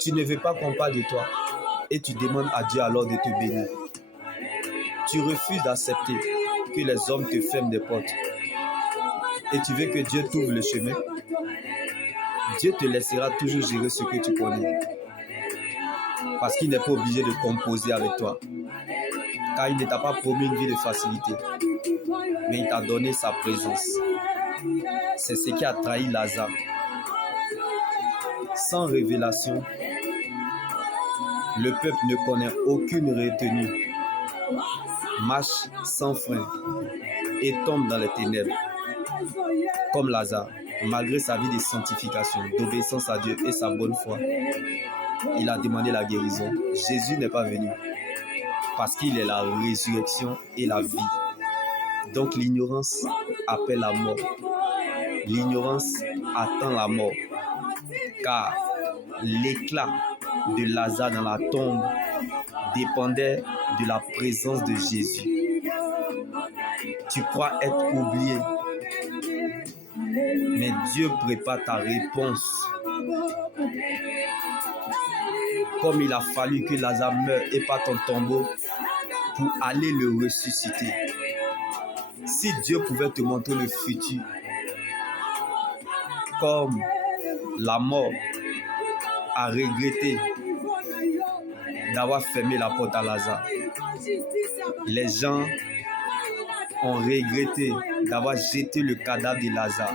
Tu ne veux pas qu'on parle de toi et tu demandes à Dieu alors de te bénir. Tu refuses d'accepter que les hommes te ferment des portes et tu veux que Dieu t'ouvre le chemin. Dieu te laissera toujours gérer ce que tu connais parce qu'il n'est pas obligé de composer avec toi, car il ne t'a pas promis une vie de facilité, mais il t'a donné sa présence. C'est ce qui a trahi Lazare. Sans révélation, le peuple ne connaît aucune retenue, marche sans frein et tombe dans les ténèbres. Comme Lazare, malgré sa vie de sanctification, d'obéissance à Dieu et sa bonne foi, il a demandé la guérison. Jésus n'est pas venu parce qu'il est la résurrection et la vie. Donc l'ignorance appelle la mort. L'ignorance attend la mort, car l'éclat de Lazare dans la tombe dépendait de la présence de Jésus. Tu crois être oublié, mais Dieu prépare ta réponse. Comme il a fallu que Lazare meure et pas ton tombeau pour aller le ressusciter. Si Dieu pouvait te montrer le futur, comme la mort a regretté d'avoir fermé la porte à Lazare, les gens ont regretté d'avoir jeté le cadavre de Lazare.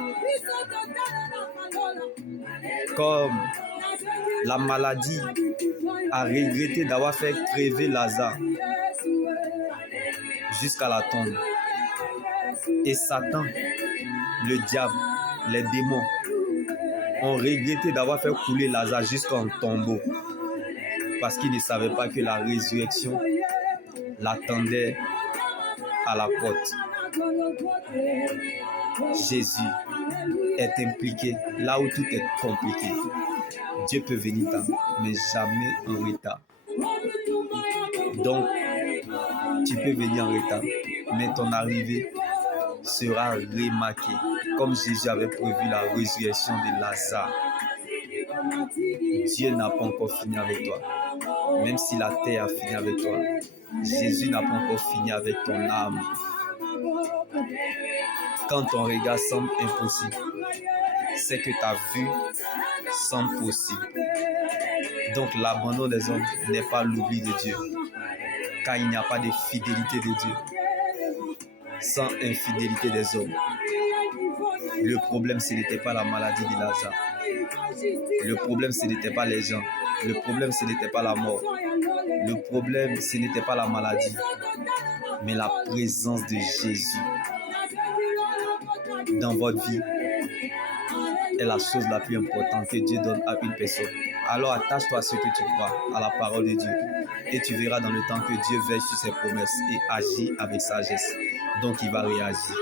Comme la maladie a regretté d'avoir fait crever Lazare jusqu'à la tombe. Et Satan, le diable, les démons ont regretté d'avoir fait couler Lazare jusqu'en tombeau parce qu'ils ne savaient pas que la résurrection l'attendait à la porte. Jésus est impliqué là où tout est compliqué. Dieu peut venir tard, mais jamais en retard. Donc, tu peux venir en retard, mais ton arrivée sera remarquée, comme Jésus avait prévu la résurrection de Lazare. Dieu n'a pas encore fini avec toi. Même si la terre a fini avec toi, Jésus n'a pas encore fini avec ton âme. Quand ton regard semble impossible, c'est que ta vue semble possible. Donc l'abandon des hommes n'est pas l'oubli de Dieu, car il n'y a pas de fidélité de Dieu sans infidélité des hommes. Le problème, ce n'était pas la maladie de Lazare. Le problème, ce n'était pas les gens. Le problème, ce n'était pas la mort. Le problème, ce n'était pas la maladie, mais la présence de Jésus dans votre vie est la chose la plus importante que Dieu donne à une personne. Alors attache-toi à ce que tu crois, à la parole de Dieu, et tu verras dans le temps que Dieu veille sur ses promesses et agit avec sagesse. Donc il va réagir.